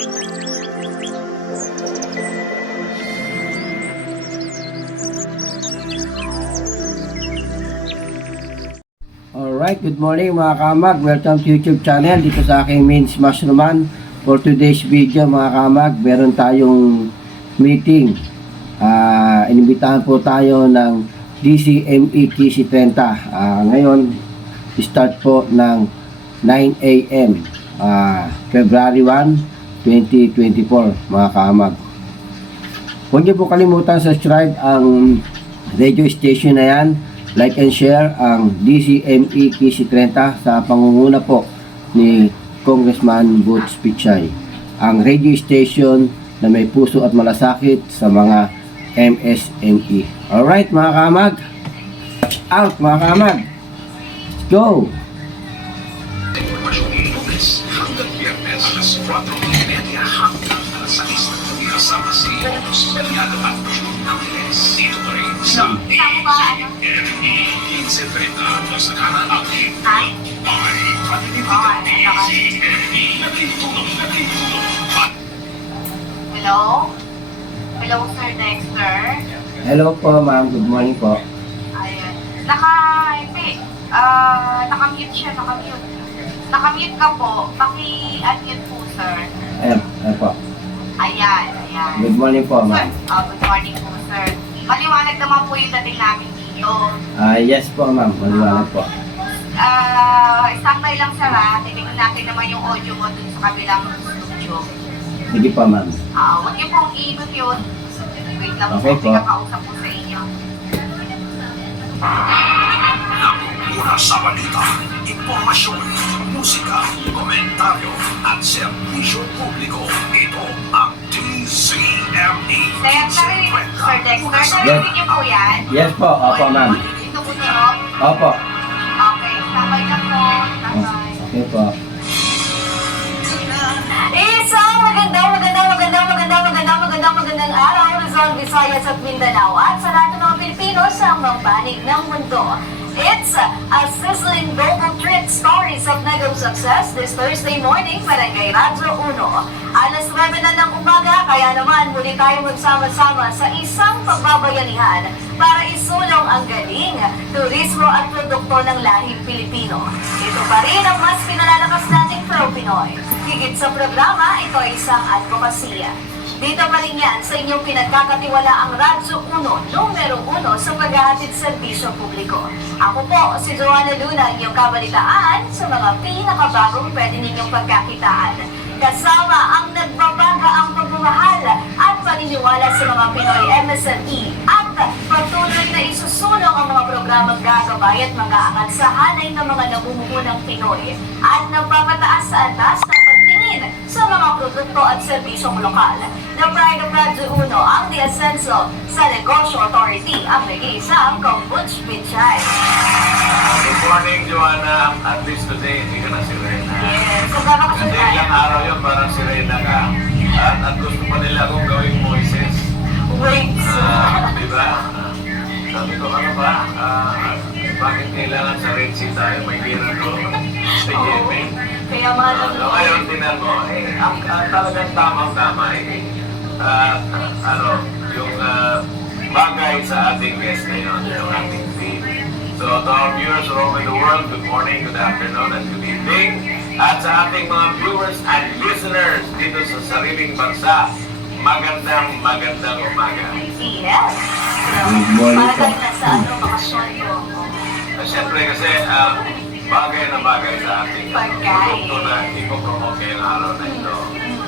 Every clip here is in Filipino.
Alright, good morning mga kamag. Welcome to YouTube channel dito sa aking main Mushroom. For today's video mga kamag, meron tayong meeting. Inimbitahan po tayo ng DCME KC30. Ngayon, start po ng 9 AM, February 1, 2024 mga kamag. Huwag niyo po kalimutan subscribe ang radio station na yan. Like and share ang DCME KC30 sa pangunguna po ni Congressman Butch Pichay. Ang radio station na may puso at malasakit sa mga MSME. Alright mga kamag. Out mga kamag. Let's go! Hanggang Biyernes, alas 4:30 hanggang alas 6. Kasama si Mariano at Angeles. Dito pa rin sa DCME. Sa kanan ang ay paninibigan DCME. Nagtitulong. Hello? Hello, Sir Dexter? Hello po ma'am. Good morning po. Ayan. Nakamute siya, nakamute. Nakamute ka po. Paki-unmute po, sir. Ayan po. Ayan. Good morning po ma'am. Good morning po, sir. Maliwanag naman po yung dating namin dito. Yes po ma'am. Maliwanag po. Standby lang, sir, ha? Titignan natin naman yung audio mo dun sa kabilang studio. Sige po ma'am. Huwag niyo pong i-mute yun. Wait lang Okay po. po. Kakausap po sa inyo. Mula sa balita, impormasyon, musika, komentaryo, at serbisyo publiko. Ito ang DCME. Sir Dexter, narinig niyo po yan? Yes po. Opo ma'am. Dito po tulog? Opo. Okay, sabay na po. Sabay. Okay po. Isang magandang araw, Luzon, Visayas at Mindanao at sa lahat ng mga Pilipino sa mga panig ng mundo. It's a sizzling global treat stories of Negros success this Thursday morning, Barangay Radyo 1. Alas 9 na ng umaga, kaya naman muli tayo magsama-sama sa isang pagbabayanihan para isulong ang galing, turismo at produkto ng lahing Pilipino. Ito pa rin ang mas pinalalakas nating pro-Pinoy. Higit sa programa, ito ay isang advokasya. Dito pa rin yan sa inyong pinagkakatiwala ang Radyo 1, numero 1 sa paghahatid serbisyo publiko. Ako po, si Joanna Luna, inyong kabalitaan sa mga pinakabagong pwede ninyong pagkakitaan. Kasama ang nagbabaga ang pagmamahal at paniniwala sa mga Pinoy MSME at patuloy na isusulong ang mga programang gagabay at mag-aangat sa hanay ng mga namumuhunang Pinoy at nagpapataas sa antas ng pagtingin sa mga produkto at serbisyong lokal. The Pride of Radyo 1 ang The Ascenso sa Negosyo Authority ang nag-iisang Butch Pichay. Good morning, Joanna. At least today, hindi ka na si Reyna. Yes, so babakasyon Kasi tayo. ilang araw yun, parang si Reyna ka. At gusto pa nila akong gawing Moises. Wait. Diba? Sabi ko, ano ba? Bakit kailangan sa Red Sea tayo? May gira doon sa Yemen. Kaya mga Ngayon, tinan mo, ang talagang tamang-tama, yung bagay sa ating guest ngayon, yung ating team. So, to our viewers all over the world, good morning, good afternoon, and good evening. At sa ating mga viewers and listeners dito sa sariling bansa, magandang umaga. Yes. Good morning po. Parang nasa bakasyon ko. Siyempre kasi, bagay na bagay sa ating Pagkain. produkto na ipopromote ngayong araw na ito.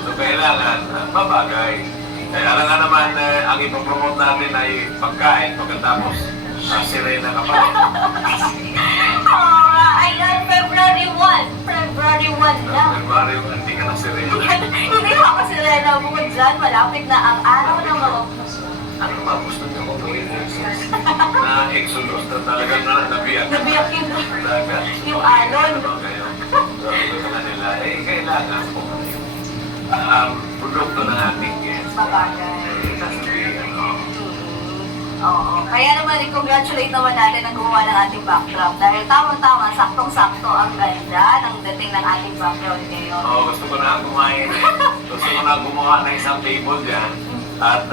So, kailangan mabagay. Kaya alam nga naman, ang ipopromote natin ay pagkain pagkatapos sirena ka pa. Ayan, February 1. February 1 na. February, hindi ka na sirena. Hindi ako sirena. Bukod dyan, malapit na ang araw ng mga Ano ba gusto niyo kung gawin mo? Na exodus na talagang nabiyak. nabiyak yung, Dagat. yung alon. Ano kayo? Sabi ko sa kanila, kailangan po produkto ng ating guest. Babagay. Sasabihin, Oo. Kaya naman, i-congratulate naman natin ang gumawa ng ating backdrop. Dahil tamang-tama, saktong-sakto ang ganda ng dating ng ating background ngayon. gusto ko na kumain. Gusto ko na gumawa ng isang table dyan at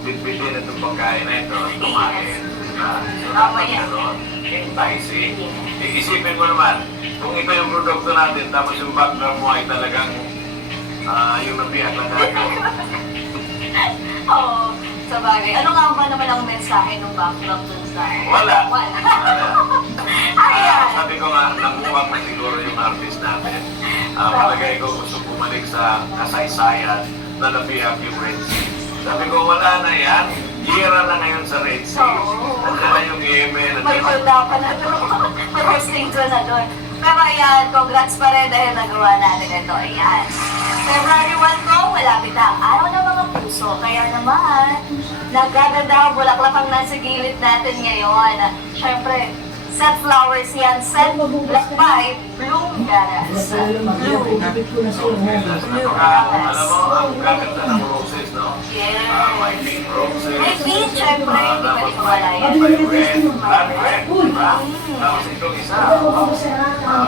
bitbitin itong pagkain na ito, kumain. So, dapat gano'n, enticing. Isipin mo naman, kung ito yung produkto natin, tapos yung background mo ay talagang yung nabiyak na tayo. Oo, sa bagay. Ano nga ba naman ang mensahe ng backdrop dun sa... Wala. Wala. Ayan. Ayan. Sabi ko nga, nakuha na siguro yung artist natin. Palagay ko gusto bumalik sa kasaysayan na nabiyak yung Red Sea. Sabi ko, wala na yan. Gira na ngayon sa Red Sea. Oo. Nandiyan na yung Yemen. May hold up pa na doon. May hosting doon na doon. Pero ayan, congrats pa rin dahil nagawa natin ito. Ayan. February 1 ko, malapit na ang araw ng mga puso. Kaya naman, nagaganda ang bulaklak ang nasa gilid natin ngayon. Siyempre, set flowers yan. Set by Bloom Garas. Bloom. Alam mo, ang gaganda ng roses, no? Yes. May pink roses. May pink, syempre. Hindi pa rin mawala yan. May red, blood red, diba? Tapos itong isa,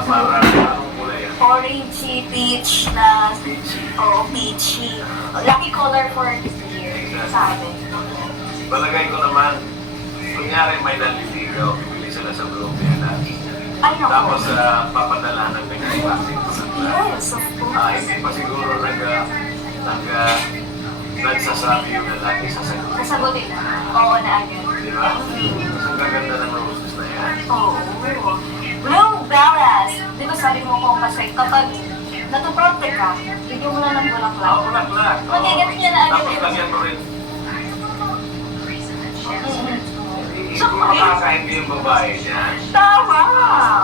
parang anong kulay yan? Orangey, peach na... Oo, peachy. Lucky color for this year, sa atin. Palagay ko naman, kunyari may naliligaw, bibili sila sa Bloomberg. Ay, naku. Tapos papadala ng pinag-plastic ko ng Yes, of course. hindi pa siguro nagsasabi yung lalaki sa sagot. Nasagutin na. Oo, na agad. Di ba? Mas ang gaganda ng roses na yan. Oo. Bloom Bellas. Di ba sabi mo ko kasi kapag natuprote ka, bigyan mo na ng bulaklak. Bulaklak. Magigat niya na agad. Tapos lagyan mo rin. So, Makakaindi yung babae niya. tama!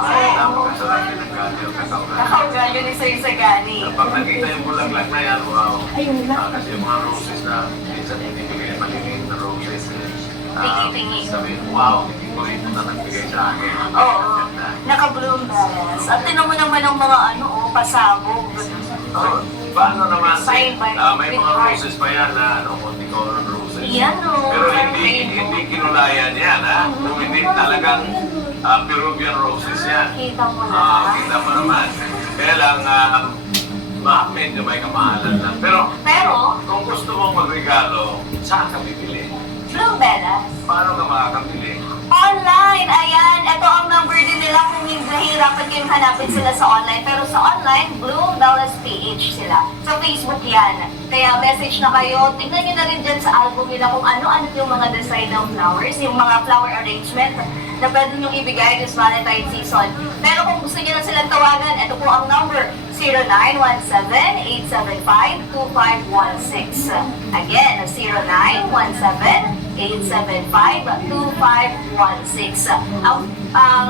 Ay, Oo. napakasarap yung nagkakil. Nakaugali ni Sir Sagani. Pag nakita yung bulaklak na yan, wow. Kasi yung mga roses na minsan binibigay maliliit na roses. Tingi-tingi. Sabihin, wow, hindi ko rin na nagbigay sa akin. Oo. Ganda. Naka-bloom bellas. At tinan mo naman ang mga pasabog. So, paano naman? Sign by May with mga heart. roses pa yan na multicolored roses. Yan o. Pero hindi kinulayan yan, ha? Kung hindi talagang Peruvian roses yan. Kita mo na. Kita mo naman. Kaya lang, medyo may kamahalan lang. Pero, Kung gusto mong magregalo, saan ka bibili? Bloom bellas. Paano ka makakabili? Online, ayan. Ito ang number din nila kung hindi nahihirapan kayong hanapin sila sa online. Pero sa online, Bloom Bellas PH sila. Sa Facebook yan. Kaya message na kayo. Tingnan nyo na rin dyan sa album nila kung ano-ano yung mga design ng flowers, yung mga flower arrangement na pwede nyo ibigay this Valentine season. Pero kung gusto nyo na silang tawagan, ito po ang number 0917-875-2516. Again, 0917-875-2516. Ang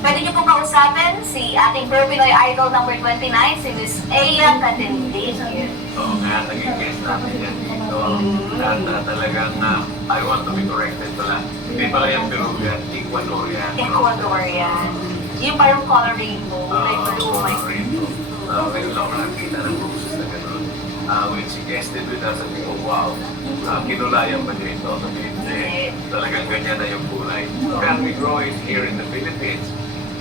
pwede nyo pong kausapin si ating Pinoy Idol number 29, si Miss Aya Catendin. Oo nga, naging guest natin yan dito. At talagang, I want to be corrected pala. Hindi pala yung Peruvian, Ecuadorian. Ecuadorian. Yung parang color rainbow. Like blue, like Ngayon lang ako nakakita ng roses na gano'n. When she guested with us, sabi ko, wow, kinulayan ba niyo ito? Sabi ko, talagang ganyan na yung kulay. Can we grow it here in the Philippines?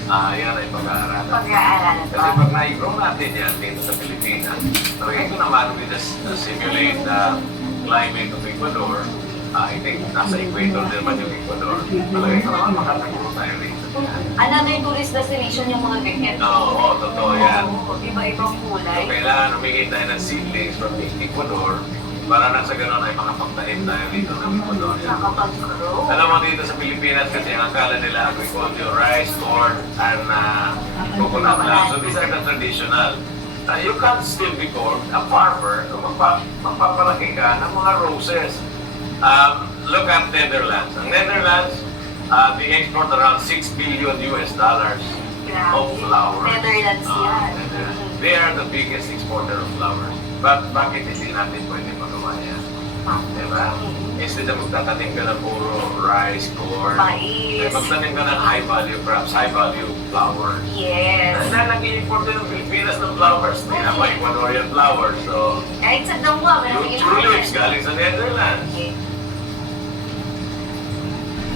Yan ay pag-aaralan. pag-aaralan Kasi pa. pag na-grow natin yan dito sa Pilipinas, ito naman with the simulate the climate of Ecuador, I think nasa equator din naman yung Ecuador. Talaga ito naman makataguro tayo rito. Another tourist destination yung mga ganyan. Oo, totoo yan. Oo, iba-ibang So, kulay. kailangan humingin tayo ng seedlings from Ecuador para na sa ganun ay makapagtanim tayo dito ng Ecuador. Nakapag-grow. Alam mo dito sa Pilipinas kasi ang akala nila agriculture, rice, corn, and coconut lang. So these are the traditional. You can still be called a farmer kung magpapalaki ka ng mga roses. Look at Netherlands. Ang Netherlands, they export around $6 billion of flowers. Netherlands yan. Netherlands. They are the biggest exporter of flowers. But bakit hindi natin pwede magawa yan? Diba? Instead na magtatanim ka ng puro rice, corn, Mais. magtanim ka ng high-value crops, high-value flowers. Yes. Dahil nag-i-import din ng Pilipinas ng flowers. Hindi na mga Ecuadorian flowers. So, Kahit sa dangwa, yung may tulips galing sa Netherlands.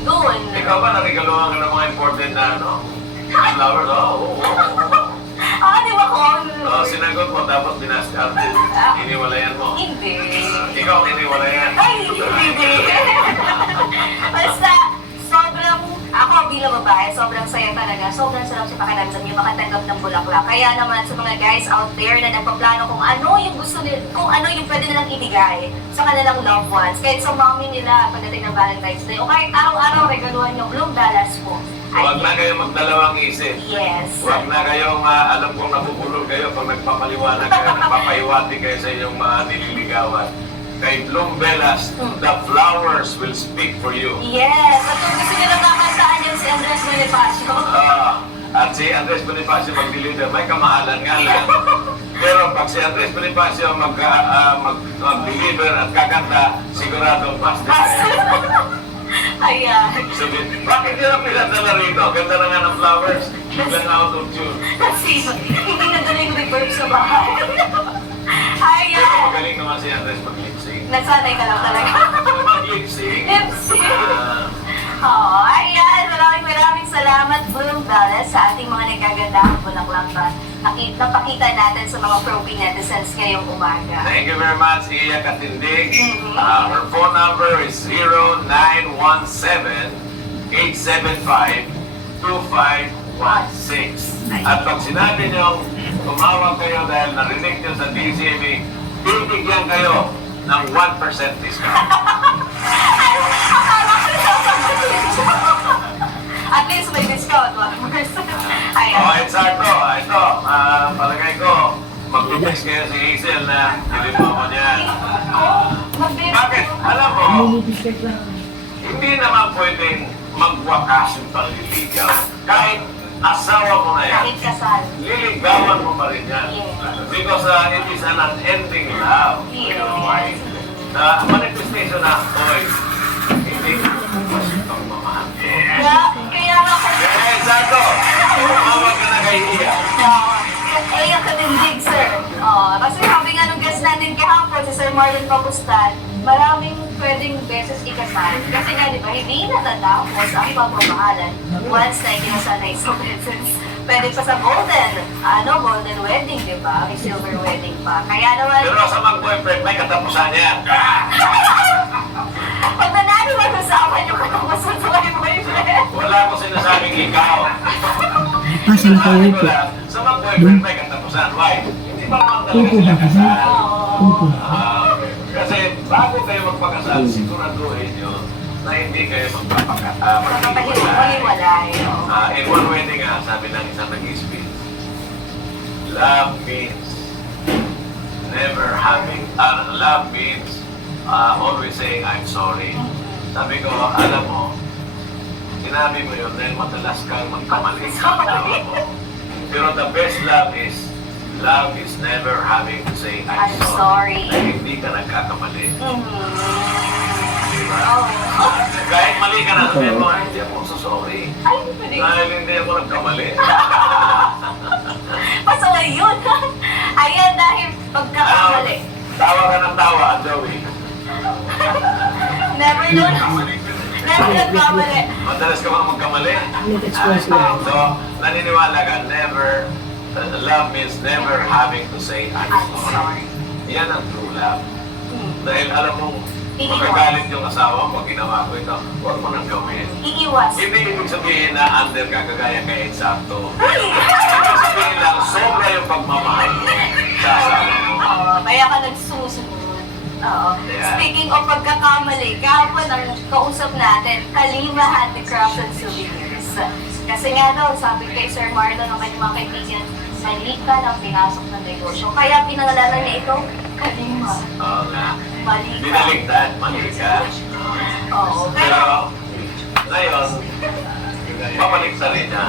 Doon. Ikaw ba, nakigaluhan ka ng mga imported na flowers? Oo. Di ba ko? Sinagot mo, tapos dinaskarte. Iniwalayan mo. Hindi. Ikaw, iniwalayan. Ay, hindi. Basta, ako bilang babae, sobrang saya talaga. Sobrang sarap sa pakiramdam yung makatanggap ng bulaklak. Kaya naman sa mga guys out there na nagpaplano kung ano yung gusto nila, kung ano yung pwede nilang ibigay sa kanilang loved ones. Kahit sa mommy nila pagdating ng Valentine's Day. O kahit araw-araw regaluhan yung Bloom Dallas po. Huwag na kayo magdalawang isip. Yes. Huwag na kayong alam kong nabubulol kayo pag nagpapaliwanag kayo, nagpapahiwati kayo sa inyong mga nililigawan. Kay Bloom Bellas, the flowers will speak for you. Yes. At kung gusto nyo lang kakantaan yung si Andres Bonifacio. At si Andres Bonifacio mag-deliver, may kamahalan nga lang. Pero pag si Andres Bonifacio mag-deliver at kakanta, siguradong pastor. Ayan. Sabi, bakit yun ang pinadala rito? Ganda na nga ng flowers. Biglang out of tune. Kasi hindi na doon yung reverb sa bahay. Pero Ayan. magaling naman si Andres mag-lip-sync. Nagsanay ka lang talaga. Mag-lip-sync? Lip-sync. Ayan. Maraming salamat, Bloom Dallas, sa ating mga nagagandahang bulaklak na napakita natin sa mga pro-P netizens ngayong umaga. Thank you very much, Iya Katindig. Her phone number is 0917-875-2516. At pag sinabi nyo, tumawag kayo dahil narinig nyo sa DCME, bibigyan kayo ng 1% discount. Akala ko at least may discount, 1%. Ayan. Exacto. Ito, palagay ko, mag-text kayo si Hazel na nilito mo niya. Bakit? Alam mo, hindi naman pwedeng magwakas yung panliligaw. Kahit asawa mo na yan, Kahit kasal. liligawan mo pa rin yan. Yes. Because it is an unending love. Yes. Manifestation na, oy, hindi ko itong mamahal. Kaya nga ako. Exacto. Tumawag ka na kay Iya. Kaya katindig, sir. Kasi sabi nga nung guest natin kahapon, si Sir Marlon Pagustan, maraming pwedeng beses ikasal. Kasi nga, di ba, hindi natatapos ang pagmamahalan once na ikinasanay sa beses. Pwede pa sa golden wedding, di ba? May silver wedding pa. Kaya naman, Pero sa mag-boyfriend, may katapusan yan. pag nanalo ka kasama nyo katapusan sa may boyfriend. Wala ko sinasabing ikaw. Pasan Sabi kayo ko po. lang, sa mag-boyfriend, may katapusan. Why? Hindi pa naman talaga sila kasal. Kasi bago kayo magpakasal, siguraduhin nyo na hindi kayo Magpapahiwalay. In one wedding nga, sabi ng isang nag-speech, love means always saying, I'm sorry. Sabi ko, alam mo, sinabi mo yun dahil madalas kang magkamali sa asawa mo. Pero the best love is never having to say, I'm sorry. Na hindi ka nagkakamali. Diba? Kahit mali ka na, sabihin mo, ay, hindi ako sorry. Ay, pwede. Dahil hindi ako nagkamali. Pasaway yun. Ayan, dahil pagkakamali. Tawa ka ng tawa, Joey. Never nun. Never nagkamali. Madalas ka mga magkamali. Express lang. So, naniniwala ka, love means never having to say, I'm I'm sorry. sorry. Yan ang true love. Dahil alam mong, Iiwas. magagalit yung asawa mo, ginawa ko ito, huwag mo nang gawin. Iiwas. Hindi ibig sabihin na under ka kagaya kay Exacto. Ibig sabihin lang, sobra yung pagmamahal mo sa asawa mo. Kaya ka nagsusunod. Yeah. Speaking of pagkakamali, kahapon ang kausap natin, Kalima Handicrafts and Souvenirs. Kasi nga daw, sabi kay Sir Marlon ng kanyang mga kaibigan, mali ka ng pinasok ng negosyo. Kaya pinangalanan niya ito, Kalima. Oo nga. Mali ka. Binaligtad, mali ka. Oo. Pero, Pero, ngayon, papalik sa rin niya.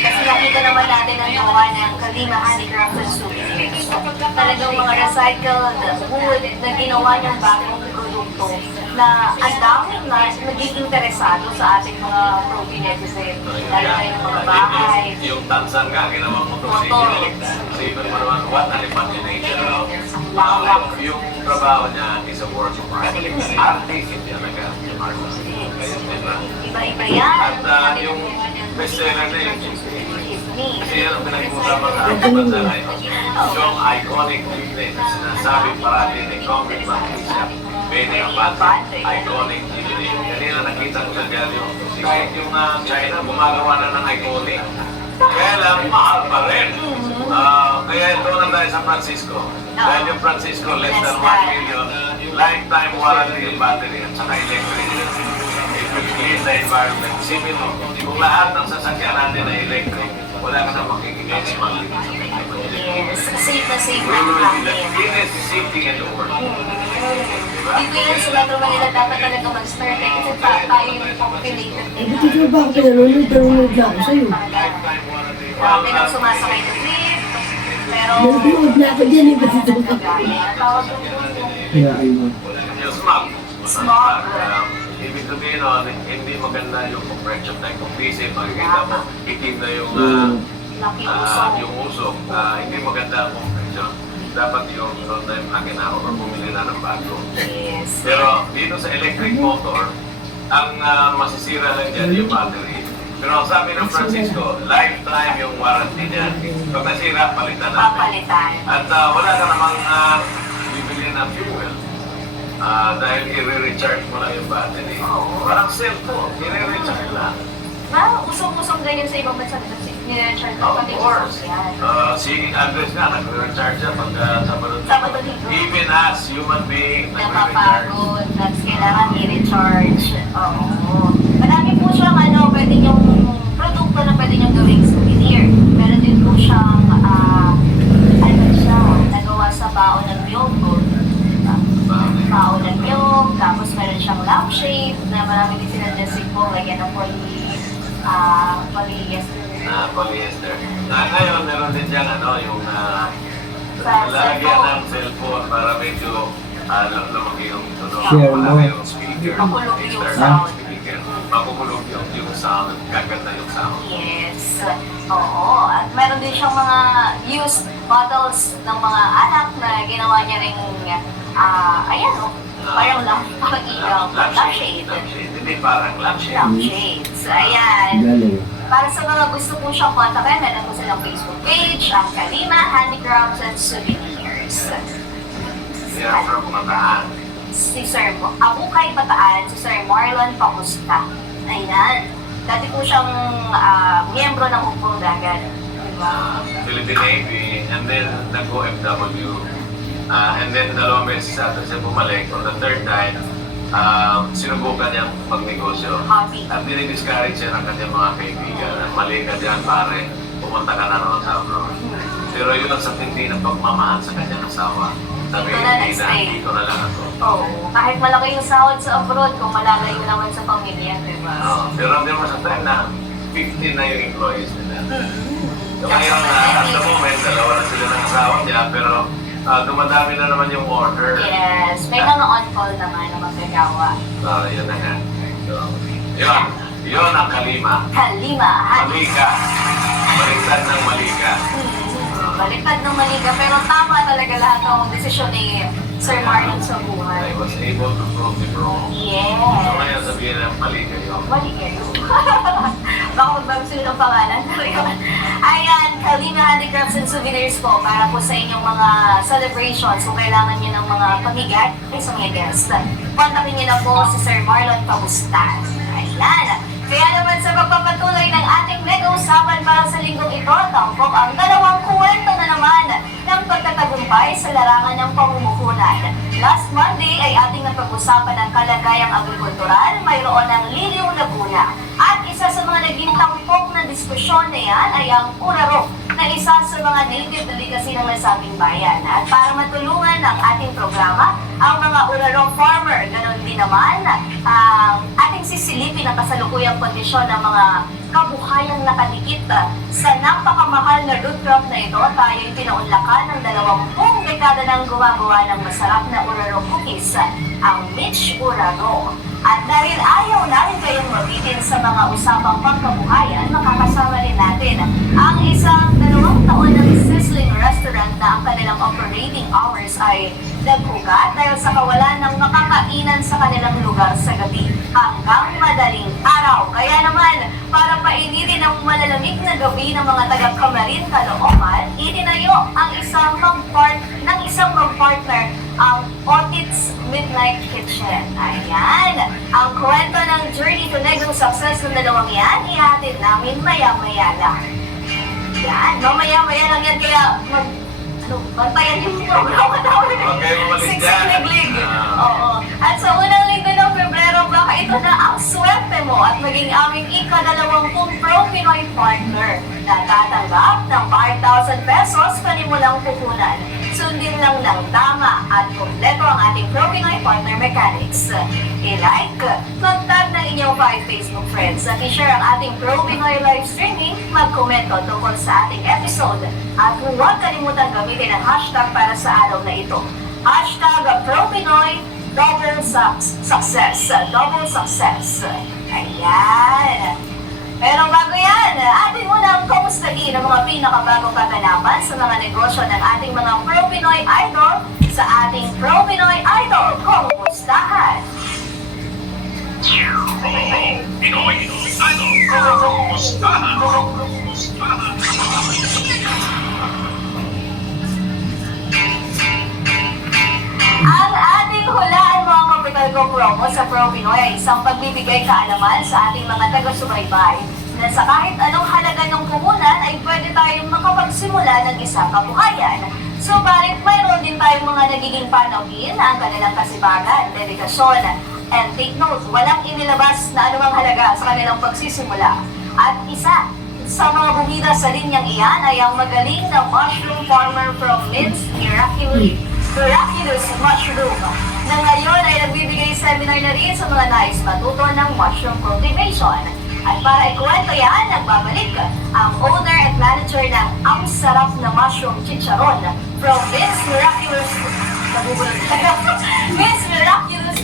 kasi nakita naman natin ang gawa ng Kalima Handicrafts and Souvenirs. Talagang mga recycled wood na ginawa niyang bagong produkto na ang daming na naging interesado sa ating mga pro-P netizens, lalo na yung mga bahay. Yung tansan nga, ginawang motorsiklo. Motor. Kasi iba naman naman, what an imagination. Yung trabaho niya is a work of art. Artist, hindi yan nag-artist. Kaya, diba? Iba-iba yan. At yung bestseller na yung Chisney. Disney. Kasi yan ang pinag-uusapan sa ating bansa ngayon. Yung iconic nickname na sinasabi parati ni Congressman Alicia Benny Abante, iconic nickname. Kanina nakita ko sa diaryo, kahit yung China gumagawa na ng iconic. Kaya lang, mahal pa rin. Kaya doon na tayo sa Francisco. Dahil yung Francisco, less than 1 million, lifetime warranty yung battery at saka electric. It will clean the environment. Isipin mo, kung lahat ng sasakyan natin na electric, wala ka na makikigay sa mga Yes, safe na safe We na will be the natin. cleanest city in the world. Diba? Dito yan sa Metro Manila dapat talaga mag-start eh, kasi tayo yung populated Eh, ba't ikaw ba ako pinanonood na ako sa'yo? Marami nang sumasakay ng jeep, pero Nanonood na ako dyan eh, ba't ito ka? ang tawag doon Kaya ayun. Yung smog. Smog. Ibig sabihin nun, hindi maganda yung compression time. Kung busy, makikita mo, itim na yung laki usok. yung usok. Hindi maganda ang compression. Dapat yung noon time akin ako or bumili na ng bago. Yes. Pero dito sa electric motor, ang masisira lang dyan yung battery. Pero ang sabi ng Francisco, lifetime yung warranty niya. Pag nasira, palitan natin. Papalitan. At wala ka namang bibili ng fuel. Dahil i-recharge mo lang yung battery. Oo. Parang cellphone, i-recharge lang. Usong-usong ganyan sa ibang bansa kasi nire-charge Of pati course. yan. Si Andres nga, nag-recharge siya pag Sabado dito. Even as human being, nag-recharge. Napapagod, that's kailangan i-recharge. Oo. Marami po siyang pwede yung produkto na pwede niyong gawing souvenir. Meron din po siyang, nagawa sa baon ng yogurt. Baon ng yogurt, tapos meron siyang lampshade na marami din sinadjusting po, like yan ang polyester. Polyester. Ngayon, meron din dyan yung lalagyan ng cellphone para medyo lumaki yung tunog. Share mo. Malaki yung speaker. Makulog yung External sound. speaker. Makukulog yung sound. Gaganda yung sound. Yes. Oo. At meron din siyang mga used bottles ng mga anak na ginawa niya rin, parang pag-ilaw. Lampshade. Lampshade. Hindi parang lampshade. Lampshades. Ayan. Galing. Para sa mga gusto po siyang kontakin, meron po silang Facebook page, ang Kalima Handicrafts and Souvenirs. Siya from Mataan. Si Sir Abukay Bataan, si Sir Marlon Pamusta. Ayan. Dati po siyang miyembro ng Hukbong Dagat. Diba? Philippine Navy, and then nag-OFW. And then dalawang beses sa atin siya bumalik. On the third time, sinubukan niyang magnegosyo. Hobby. At dinidiscourage siya ng kanyang mga kaibigan. Mali ka dyan, pare. Pumunta ka na naman sa abroad. Pero yun ang sa tindi ng pagmamahal sa kanyang asawa. Sabi, Dito na hindi nag-stay. dito na lang ako. Oo. Kahit malaki yung sahod sa abroad, kung malalayo naman sa pamilya, diba? Pero hindi mo sa time na 15 na yung employees nila. So ngayon, at the moment, dalawa na sila ng asawa niya, pero dumadami na naman yung order. Yes. May mga on-call naman na magagawa. Yun na nga. So, yun ang Kalima. Kalima. Malika. Baliktad ng Malika. Baliktad ng maliga, pero tama talaga lahat ng desisyon ni Sir Marlon sa I buhay. was able to prove it wrong. So Yes. ngayon sabihin ng Malika yun. Mali kayo. Baka magbago sila ng pangalan. Ayan, Kalima Handicrafts and Souvenirs po para po sa inyong mga celebrations. Kung kailangan niyo ng mga pamigat ay sa mga guest, kontakin niyo na po si Sir Marlon Pamusta. Ayan. Kaya naman sa pagpapatuloy ng ating mega-usapan para sa linggong ito, tampok ang dalawang kwento na naman ng pagtatagumpay sa larangan ng pamumuhunan. Last Monday ay ating napag-usapan ang kalagayang agrikultural, mayroon ng Liliw Laguna. At isa sa mga naging tampok na diskusyon na yan ay ang Uraro, na isa sa mga native delicacy ng nasabing bayan. At para matulungan ang ating programa, ang mga Uraro farmer, ganon din naman, ating sisilipin ang kasalukuyang kondisyon ng mga kabuhayang nakadikit sa napakamahal na root crop na ito. Tayo'y pinaunlakan ng 20 dekada ng gumagawa ng masarap na Uraro cookies, ang Mitch Uraro. At dahil ayaw namin kayong mabitin sa mga usapang pangkabuhayan, makakasama rin natin ang isang 2 taon ng sizzling restaurant na ang kanilang operating hours ay naghugat dahil sa kawalan ng makakainan sa kanilang lugar sa gabi hanggang madaling araw. Kaya naman, para painitin ang malalamig na gabi ng mga taga-Camarin, Caloocan, itinayo ang isang mag-partner ang Otit's Midnight Kitchen. Ayan, ang kwento ng journey to Negros success ng dalawang yan, ihatid namin maya-maya lang. Yan, mamaya-maya lang yan, kaya bantayan yung programa namin. Okay, umalis dyan. Siksik-liglig. Oo. At sa unang linggo ng Pebrero, baka ito na ang swerte mo at maging aming ika-20 Pro Pinoy partner na tatanggap ng 5,000 pesos panimulang puhunan. Sundin lang ng tama at kompleto ang ating Pro Pinoy Partner Mechanics. I-like, mag-tag ng inyong 5 Facebook friends at i-share ang ating Pro Pinoy live streaming, mag-komento tungkol sa ating episode at huwag kalimutang gamitin ang hashtag para sa araw na ito. Hashtag Pro Pinoy Double Success. Double Success. Ayan. Pero bago yan, atin muna ang kumustahin ang mga pinakabagong kaganapan sa mga negosyo ng ating mga Pro Pinoy Idol sa ating Pro Pinoy Idol Kumustahan. Pinoy Idol. Kumustahan. Ang ating hulaan mga kapital ko promo sa Pro Pinoy ay isang pagbibigay kaalaman sa ating mga taga-subaybay na sa kahit anong halaga ng puhunan ay pwede tayong makapagsimula ng isang kabuhayan. Subalit mayroon din tayong mga nagiging panauhin na ang kanilang kasibagan, dedikasyon, and take note, walang inilabas na anumang halaga sa kanilang pagsisimula. At isa sa mga bumida sa linyang iyan ay ang magaling na mushroom farmer from Minsk, Miraculous Mushroom, na ngayon ay nagbibigay seminar na rin sa mga nais matuto ng mushroom cultivation. At para ikwento yan, nagbabalik ang owner at manager ng Ang Sarap na Mushroom Chicharon from Minsk Miraculous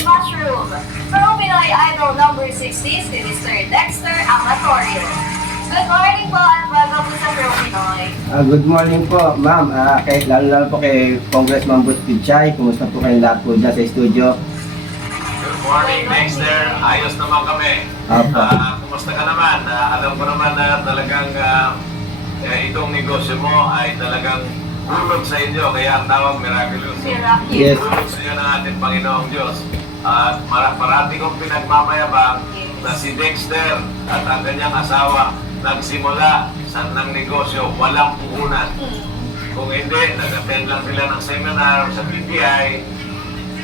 Mushroom. Pro Pinoy Idol number 60, si Mr. Dexter Amatorio. Good morning po at welcome po sa Pro Pinoy. Good morning po, ma'am. Lalo po kay Congressman Butch Pichay. Kumusta po kayong lahat po dyan sa studio? Good morning, Dexter. Ayos naman kami. Kumusta ka naman? Alam ko naman na talagang itong negosyo mo ay talagang hulog sa inyo, kaya ang tawag miraculous. Yes. Hulog sa inyo ng ating Panginoong Diyos. At parati kong pinagmamayabang na si Dexter at ang kanyang asawa nagsimula ng negosyo, walang puhunan. Kung hindi, nag-attend lang sila ng seminar sa BPI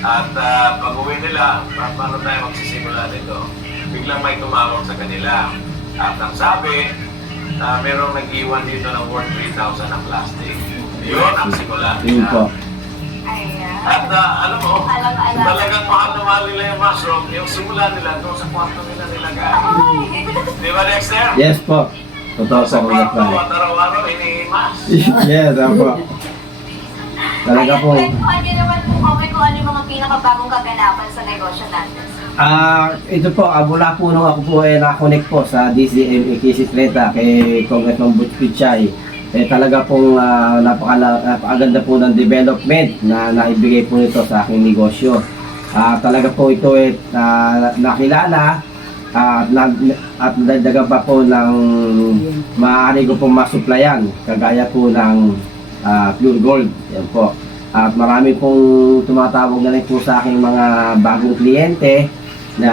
at pag-uwi nila, paano tayo magsisimula nito? Biglang may tumawag sa kanila. At ang sabi, merong nag-iwan dito ng worth 3,000 na plastic. Yun ang simula Yun po. Ayan. At alam mo, Alam. talagang mahal na mahal nila yung mushroom, yung simula nila doon sa kwarto nila nilagay. Di ba, Dexter? Yes po. Totoo Sa po, kwarto Kuya at araw-araw inihimas. Yes, po. Talaga po. Kwentuhan niyo naman po kami kung ano yung mga pinakabagong kaganapan sa negosyo natin. Ito po, mula po nung ako po ay na-connect po sa DCMA Kisikleta kay Congressman Butch Pichay. Talaga pong napakaganda po ng development na naibigay po nito sa aking negosyo. Talaga po ito nakilala at nadagdagan pa po ng maaari ko pong masuplayan kagaya po ng pure gold. Yan po. At marami pong tumatawag na rin po sa aking mga bagong kliyente na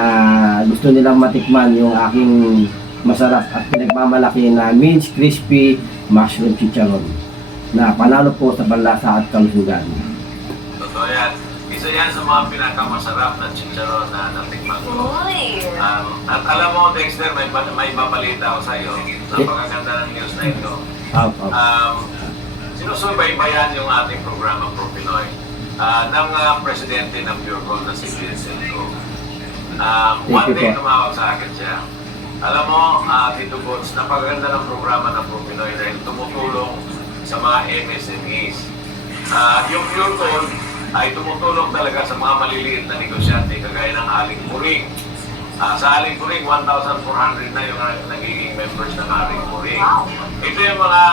gusto nilang matikman yung aking masarap at pinagmamalaki na Minsk Crispy Mushroom Chicharon na panalo po sa panlasa at kalusugan. Totoo yan. Isa yan sa mga pinakamasarap na chicharon na natikman ko. Uy! At alam mo, Dexter, may babalita ako sa iyo sa pagkaganda ng news na ito. Sinusubaybayan yung ating programa Pro Pinoy ng presidente ng Pure Gold na si Vincent Go. One day tumawag sa akin siya. Alam mo, Tito Boots, napaganda ng programa ng Pro Pinoy dahil tumutulong sa mga MSMEs. Yung Pure Gold ay tumutulong talaga sa mga maliliit na negosyante kagaya ng Aling Puring. Sa Aling Puring, 1,400 na yung nagiging members ng Aling Puring. Wow! Ito yung mga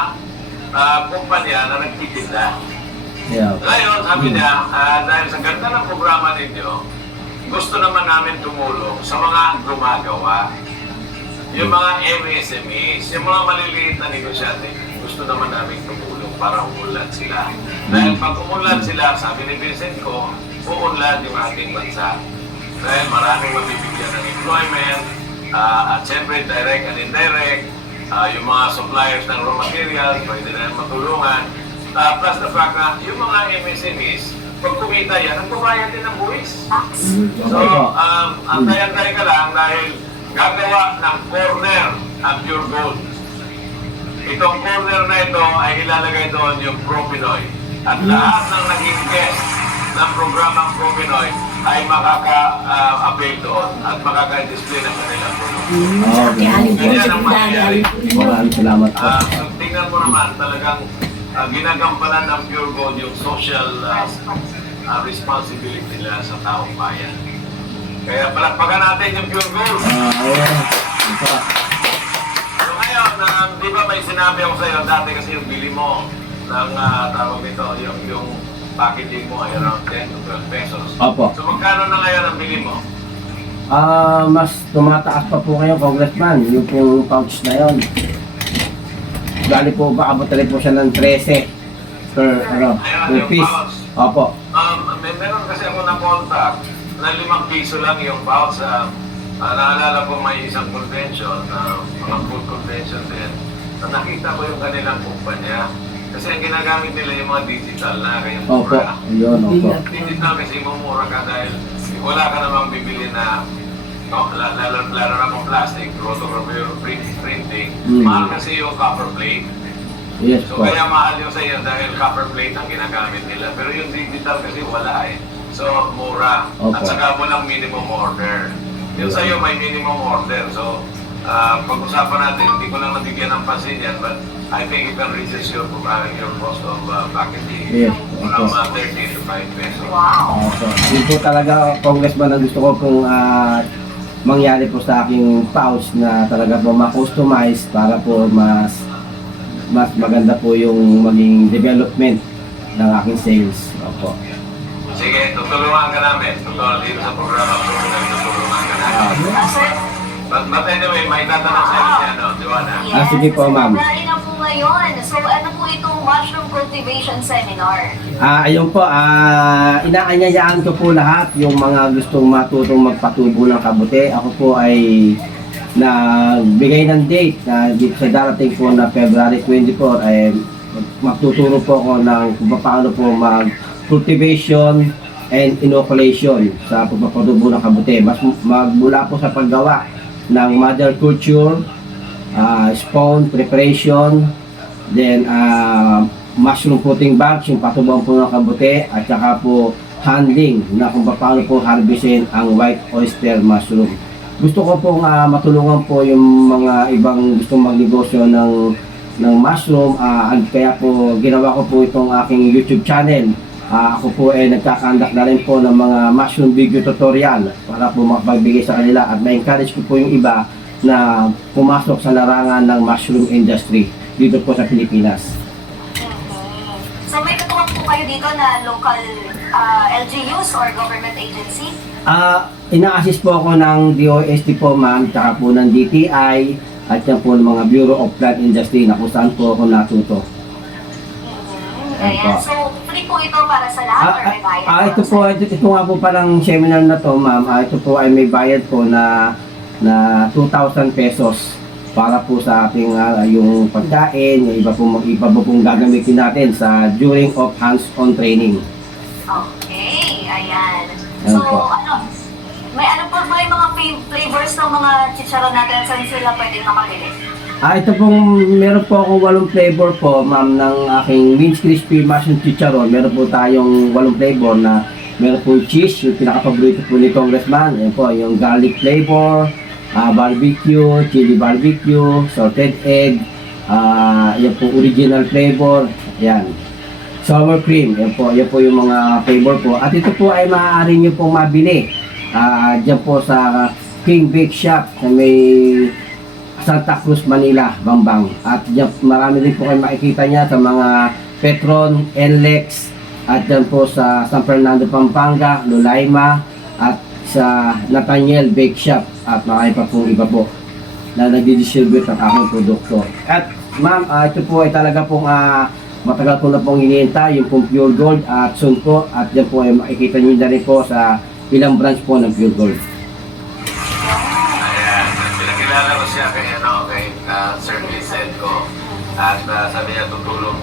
kumpanya na nagtitinda. Yeah. Ngayon, sabi niya, dahil sa ganda ng programa ninyo, gusto naman namin tumulong sa mga gumagawa. Yung mga MSMEs, yung mga maliliit na negosyante, gusto naman namin tumulong para umunlad sila. Dahil pag umunlad sila, sabi ni Vincent ko, uunlad yung ating bansa. Dahil maraming mabibigyan ng employment, at siyempre direct and indirect, yung mga suppliers ng raw materials, pwede na matulungan. Plus the fact na yung mga MSMEs, pag kumita yan, nagbabayad din ng buwis. Tax. So, antay-antay ka lang dahil gagawa ng corner ang Pure Gold. Itong corner na ito ay ilalagay doon yung Propinoy. At lahat ng naging guest ng programang Propinoy ay makaka-avail doon at makaka-display ng kanilang product. Kaya alin po Ganyan sa ang tindahan, mangyayari. alin po yun. Maraming salamat po. So, tingnan mo naman talagang ginagampanan ng Pure Gold yung social responsibility nila sa taong bayan. Kaya palakpakan natin yung Pure Gold. Ayan. Ito. So ngayon, di ba may sinabi ako sa'yo dati kasi yung bili mo ng tawag nito, yung packaging mo ay around 10 to 12 pesos. Opo. So magkano na ngayon ang bili mo? Mas tumataas pa po kayo, Congressman, yung pong pouch na yon. Dali po, abot na rin po siya ng 13 per piece. Opo. Meron kasi ako na contact na 5 piso lang yung pouch. Naalala ko may isang convention, mga food convention din, na nakita ko yung kanilang kumpanya. Kasi ang ginagamit nila yung mga digital na, kaya Opo. mura. Ayun, opo. Digital kasi mumura ka dahil wala ka namang bibili na lalo na kung plastic, photography or printing. Mahal kasi yung copper plate. Yes So po. kaya mahal yung sa iyo dahil copper plate ang ginagamit nila. Pero yung digital kasi wala eh. So mura. Opo. At saka walang minimum order. Yung sa iyo may minimum order. So pag-usapan natin, hindi ko lang nabigyan ng pansin yan, but I think you can reduce your cost of packaging Yes, from opo. 30 to 5 pesos. Wow. Opo. Yun po talaga, Congressman, ang gusto ko pong mangyari po sa aking pouch na talaga po ma-customize para po mas maganda po yung maging development ng aking sales. Opo. Sige, tutulungan ka namin. Tutulungan dito sa programa po. Tutulungan ka namin. Sir, But anyway, may tatanong sa inyo, no? Joanna? yes. sige po, ma'am. Dahil na po ngayon. So, ano po itong mushroom cultivation seminar? Ayun po, inaanyayaan ko po lahat yung mga gustong matutong magpatubo ng kabute. Ako po ay nagbigay ng date na dito sa darating po na February 24 ay magtuturo po ako ng kung paano po mag-cultivation and inoculation sa pagpapatubo ng kabute. Magmula po sa paggawa ng mother culture, spawn preparation, then mushroom fruiting bags, yung patubang po ng kabute, at saka po handling na kung paano po harvestin ang white oyster mushroom. Gusto ko pong matulungan po yung mga ibang gustong magnegosyo ng mushroom, kaya po ginawa ko po itong aking YouTube channel. Ako po ay nagkakandak na rin po ng mga mushroom video tutorial para po makapagbigay sa kanila at ma-encourage ko po yung iba na pumasok sa larangan ng mushroom industry dito po sa Pilipinas. So, may katuwang po kayo dito na local LGUs or government agency? Ina-assist po ako ng DOST po, ma'am, tsaka po ng DTI at yan po ng mga Bureau of Plant Industry na kung saan po ako natuto. Ayan. So, free po ito para sa lahat or may bayad? Ito nga po parang seminar na to, ma'am. Ito po ay may bayad po na 2,000 pesos para po sa ating yung pagkain, yung iba po pong gagamitin natin sa during of hands-on training. Okay, ayan. Ayan So, po. may ano po ba yung mga flavors ng mga chicharon natin? Saan sila pwedeng makabili? Ito pong, meron po akong 8 flavor po, ma'am, ng aking Mince Crispy Mushroom Chicharon. Meron po tayong 8 flavor na meron po cheese, yung pinaka-paborito po ni Congressman. Ayan po, yung garlic flavor, barbecue, chili barbecue, salted egg, yan po original flavor, yan. Sour cream, yan po yung mga flavor po. At ito po ay maaari nyo pong mabili. Diyan po sa King Bake Shop na may Santa Cruz, Manila, Bambang. At diyan, marami din po kayo makikita niya sa mga Petron, NLEX, at dyan po sa San Fernando, Pampanga, Lulaima, at sa Nathaniel Bake Shop, at marami pa pong iba po na nagdi-distribute ng aking produkto. At ma'am, ito po ay talaga pong matagal ko na pong hinihintay, yung pong Pure Gold, at soon po, at yan po ay makikita nyo na rin po sa ilang branch po ng Pure Gold. Ayan, pinakilala ko siya kay Sir Vincent ko. At sabi niya tutulong.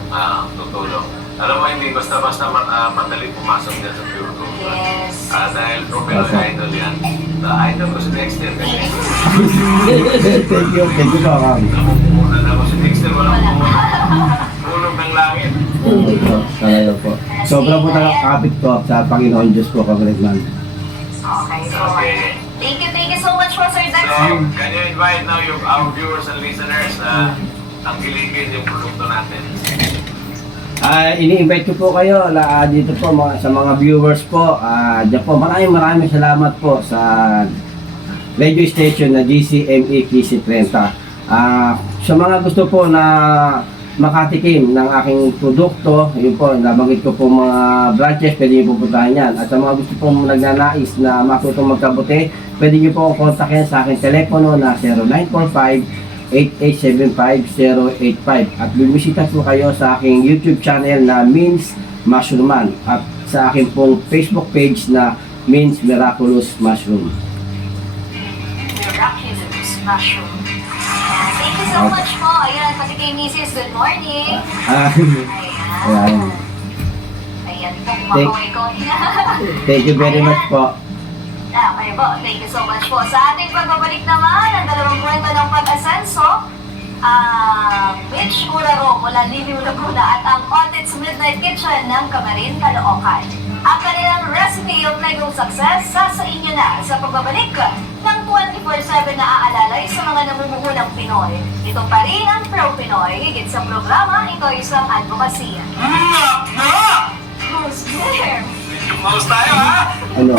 Alam mo, hindi basta-basta madali pumasok dyan sa Pure Gold. Yes. Dahil Pure Idol yan. Idol ko si Dexter kasi. Thank you po, ma'am. Namumuna na ako si Dexter, walang tulong ng langit. Talaga po. Sobra po nakakapit ko sa Panginoon Diyos po, Congressman. Okay, so Okay. thank you so much po, Sir So, Dexter. can you invite now our viewers and listeners na ang kiligin yung produkto natin? Ini-invite ko po kayo dito po sa mga viewers po. Diyan po, maraming salamat po sa radio station na GCME Kisi 30. Sa mga gusto po na makatikim ng aking produkto, yun po, nabanggit ko po mga branches, pwede nyo po puntahan yan. At sa mga gusto po nagnanais na matutong magkabuti, pwede nyo po kontakin sa aking telepono na 0945-8875-085. At bumisita po kayo sa aking YouTube channel na Means Mushroom, at sa aking pong Facebook page na Means Miraculous Mushroom. Miraculous Mushroom. Thank you so much po. Ayan, pati kay Mrs. Good morning. Ayan. Ayan po, kumakaway-kaway na. Thank you very much po. Okay po, thank you so much po. Sa ating pagbabalik naman, ang dalawang kwento ng pag-asenso, Mitch Uraro mula Liliw, Laguna, at ang Otit's Midnight Kitchen ng Camarin, Caloocan. Ang kanilang recipe of Negong Success sa inyo na sa pagbabalik ng 24/7 na aalalay sa mga namumuhulang Pinoy. Ito pa rin ang Pro Pinoy, higit sa programa, ito ay isang advokasya. Who's there? Close tayo, ha? Ano?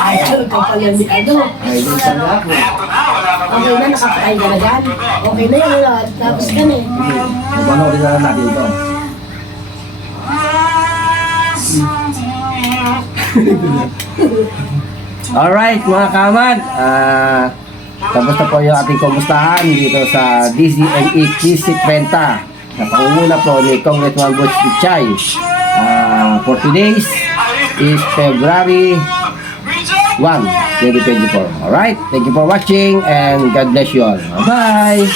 Ayaw ka pala ni ano. Ay, doon sa ako. Eto na, wala ka ba Okay na, nakakain ka na dyan. Okay na yan, wala. Tapos ka na eh. Mapanoorin na lang natin ito. Alright mga kamad, tapos na po yung ating kumustahan dito sa DCME Kisi 30 sa pangunguna po ni Congressman Butch Pichay. For today's is February 1, 2024. Alright, thank you for watching and God bless you all. Bye!